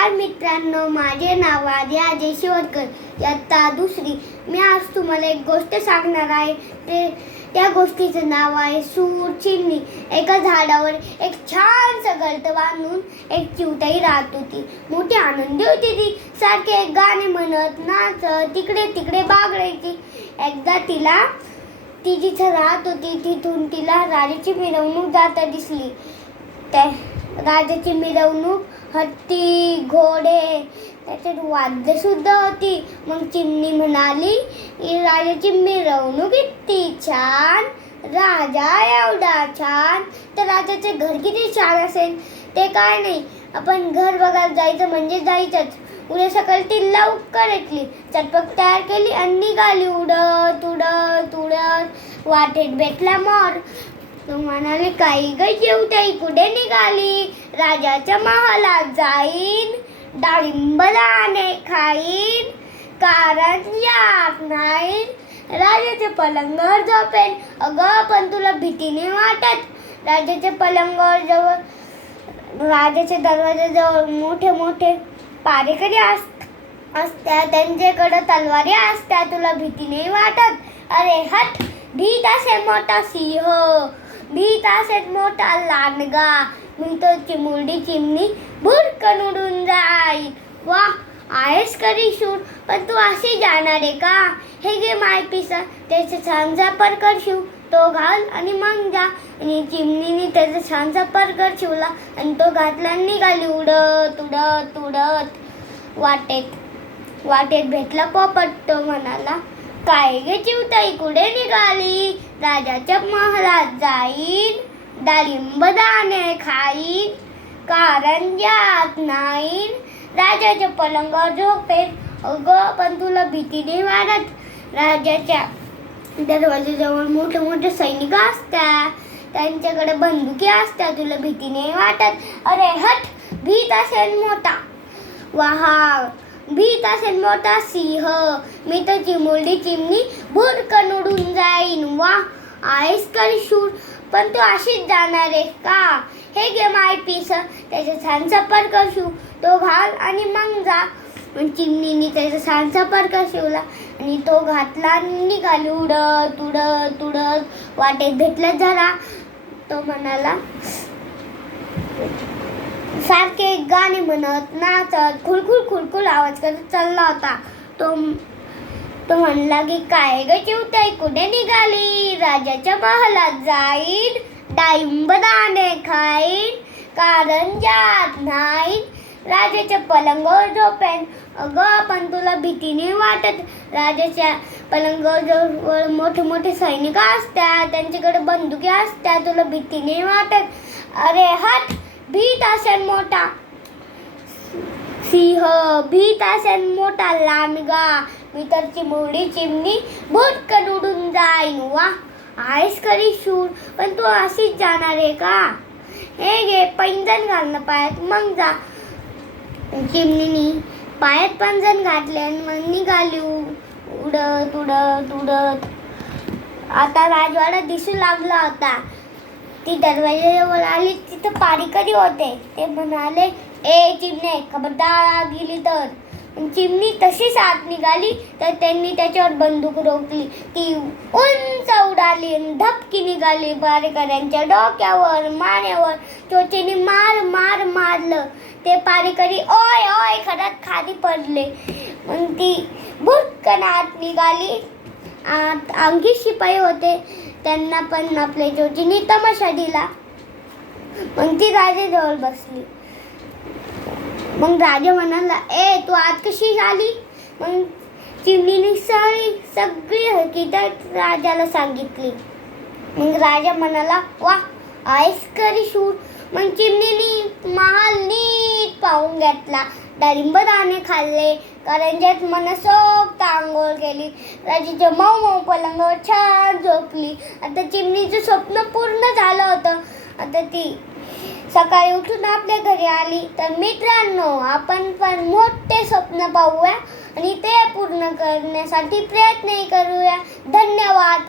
नमस्कार मित्रांनो, माझे नाव आद्या जयशिवरकर, इयत्ता दुसरी. मी आज तुम्हाला एक गोष्ट सांगणार आहे. त्या गोष्टीचं नाव आहे सूर चिमणी. एका झाडावर एक छानसं घरटं बांधून एक चिवताई राहत होती. मोठी आनंदी होती ती. सारखे एक गाणे म्हणत नाचत तिकडे तिकडे बागडायची. एकदा ती जिथं राहत होती तिथून तिला राजाची मिरवणूक जाता दिसली. त्या राजाची मिरवणूक हत्ती, घोडे, त्याच्यात वाद्य सुद्धा होती. मग चिमणी म्हणाली, राजाची मिरवणूक इतकी छान, राजा एवढा छान, तर राजाचे घर किती छान असेल. ते काय नाही, आपण घर बघायला जायचं म्हणजे जायचंच. उद्या सकाळी ती लवकर उठली, चटपट तयार केली आणि निघाली उडत उडत उडत. वाटेत भेटला मोर. तो म्हणाले, काही ग चिवताई, कुठे निघाली? राजाच्या महालात जाईन, डाळिंब दाणे खाईन, कारंज्यात नाही, राजाच्या पलंगावर झोपेन. अगं, पण तुला भीती नाही वाटत? राजाच्या पलंगावर जवळ, राजाच्या दरवाजाजवळ मोठे मोठे पारेकरी असत्या, त्यांच्याकडे तलवारी असत्या. तुला भीती नाही वाटत? अरे हट, भीत असेल मोठा सिंह, भीत असेल मोठा लांडगा, मी तर चिमुरडी चिमणी भुरकन उडून जाईल. वा, आहेस खरी शूर, पण तू अशी जाणार आहे का? हे घे माय पिसा, त्याचा छानसा परकर शिव, तो घाल आणि मग जा. आणि चिमणीने त्याचा छानसा परकर शिवला आणि तो घातला आणि निघाली उडत उडत उडत. वाटेत भेटला पोपट. तो म्हणाला, काय गे चिवताई, कुठे निघाली? राजाच्या महालात जाईन, डाळिंब दाणे खाईन, कारंज्यात नाहीन, राजाच्या पलंगावर झोपेन. अगं, पण तुला भीती नाही वाटत? राजाच्या दरवाजाजवळ मोठे मोठे सैनिक असतात, त्यांच्याकडे बंदुकी असतात. तुला भीती नाही वाटत? अरे हट, भीत असेल मोठा वाघ, भीत असेल मोठा सिंह, मी तर चिमुरडी चिमणी भुरकन उडून जाईन. वा, आहेस खरी शूर, पण तू अशीच जाणार आहे का? हे घे माय पिस, त्याचा छानसा परकर शिव, तो घाल आणि मग जा. चिमणीने त्याचा छानसा परकर शिवला आणि तो घातला आणि निघाली उडत उडत उडत. वाटेत भेटला जरा. तो म्हणाला, सारखे गाणे म्हणत नाचत खुलखुल खुलखुल आवाज करत चालला होता. तो म्हणला की, काय ग चिवताई, कुठे निघाली? राजाच्या महालात जाईन, डाळिंब दाणे खाईन, कारंज्यात नाहीन, राजाच्या पलंगावर झोपेन. अगं, पण तुला भीती नाही वाटत? राजाच्या पलंगावर मोठे मोठे सैनिक असतात, त्यांच्याकडे बंदुकी असतात. तुला भीती नाही वाटत? अरे हट, भीत असेल मोठा सिंह, भीत असेल मोठा लांडगा, मी तर चिमुरडी चिमणी भुरकन उडून जाईन. वा, आहेस खरी शूर, पण तू अशीच जाणार आहे का? हे घे पैंजण घालणं पायात, मग जा. चिमणीने पायात पैंजण घातले आणि मग निघाली उडत उडत उडत. आता राजवाडा दिसू लागला होता. ती दरवाजाजवळ आली, तिथं पारीकरी होते. ते म्हणाले, ए चिमणे, खबरदार आत गेली तर. चिमणी तशीच आत निघाली तर त्यांनी त्याच्यावर बंदूक रोखली. ती उंच उडाली आणि धपकी निघाली पारेकऱ्यांच्या डोक्यावर, मानेवर. चोचीने मारलं. ते पारेकरी ओय ओय खरंच खाली पडले. मग ती भुरकन आत निघाली. आणखी शिपाई होते, त्यांना पण आपल्या चोचीने तमाशा दिला. मग ती राजाजवळ बसली. मग राजा म्हणाला, ए तू आत कशी आली? मग चिमणीने सगळी हकीकत राजाला सांगितली. मग राजा म्हणाला, वा, आहेस खरी शूर. मग चिमणीने महाल नीट पाहून घेतला, डाळिंब दाणे खाल्ले, कारंज्यात मनसोक्त आंघोळ केली, राजाच्या मऊ मऊ पलंगावर छान झोपली. आता चिमणीचं स्वप्न पूर्ण झालं होतं. आता ती सकाळी उठून आपल्या घरी आली. तर मित्रांनो, आपण पण मोठे स्वप्न पाहूया आणि ते पूर्ण करण्यासाठी प्रयत्नही करूया. धन्यवाद.